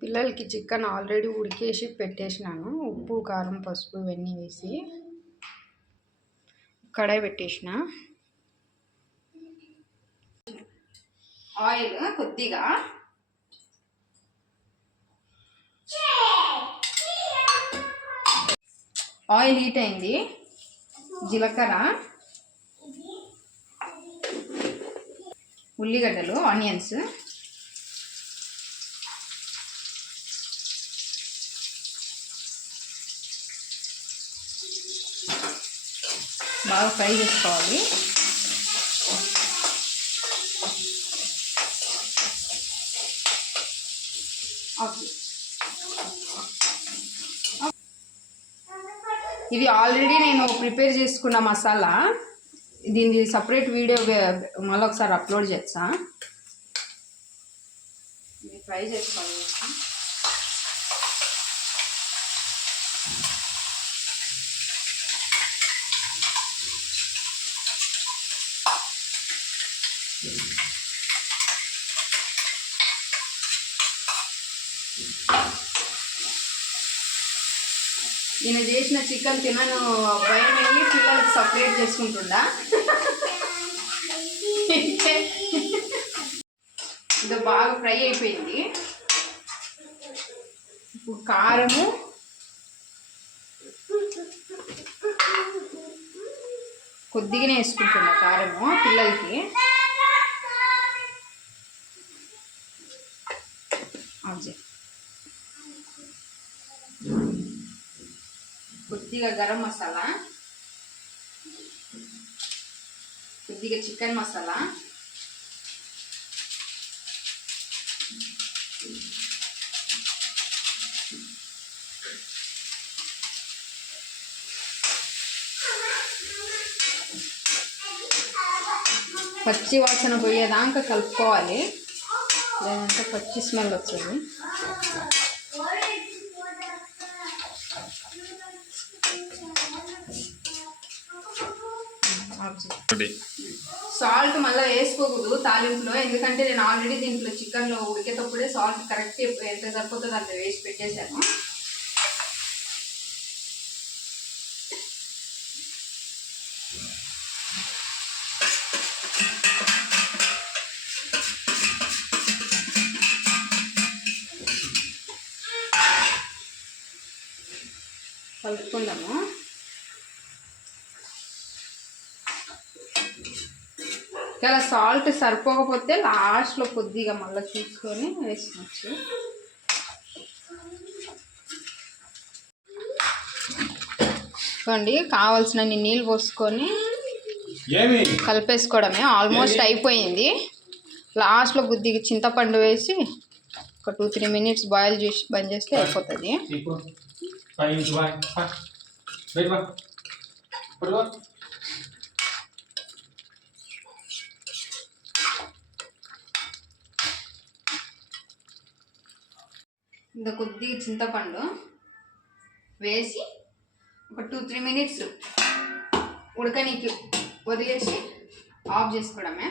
పిల్లలకి chicken already ఉడికేసి పెట్టేసినాను. ఉప్పు కారం పసుపు ఇవన్నీ వేసి కడాయి పెట్టేసిన. ఆయిల్ కొద్దిగా, ఆయిల్ హీట్ అయింది. జీలకర్ర, ఉల్లిగడ్డలు, ఆనియన్స్, బాగా ఫ్రై చేసుకోవాలి. ఇది ఆల్రెడీ నేను ప్రిపేర్ చేసుకున్న మసాలా. దీన్ని సపరేట్ వీడియో మళ్ళీ ఒకసారి అప్లోడ్ చేస్తా. ఇది ఫ్రై చేసుకోవాలి. నేను చేసిన చికెన్ తినను భయం అయ్యి పిల్లలకి సపరేట్ చేసుకుంటుండా. ఇది బాగా ఫ్రై అయిపోయింది. ఇప్పుడు కారము, కొద్దిగానే వేసుకుంటున్నా కారము పిల్లలకి. కొద్దిగా గరం మసాలా, కొద్దిగా చికెన్ మసాలా, పచ్చి వాసన పోయేదాకా కలుపుకోవాలి, లేదంటే పచ్చి స్మెల్ వచ్చింది. సాల్ట్ మళ్ళీ వేసుకోకూడదు తాలింపులో, ఎందుకంటే నేను ఆల్రెడీ దీంట్లో చికెన్లో ఉడికేటప్పుడే సాల్ట్ కరెక్ట్ ఎంత సరిపోతుందో అంత వేసి పెట్టేశాను. కలుపుకుందాము. ఇలా సాల్ట్ సరిపోకపోతే లాస్ట్లో కొద్దిగా మళ్ళీ చూసుకొని వేసుకోవచ్చు. చూడండి, కావాల్సినన్ని నీళ్ళు పోసుకొని కలిపేసుకోవడమే. ఆల్మోస్ట్ అయిపోయింది. లాస్ట్లో కొద్దిగా చింతపండు వేసి ఒక 2-3 మినిట్స్ బాయిల్ చేసి బంద్ చేస్తే అయిపోతుంది. ఇంకా కొద్దిగా చింతపండు వేసి ఒక 2-3 మినిట్స్ ఉడకనీకి వదిలేసి ఆఫ్ చేసుకోవడమే.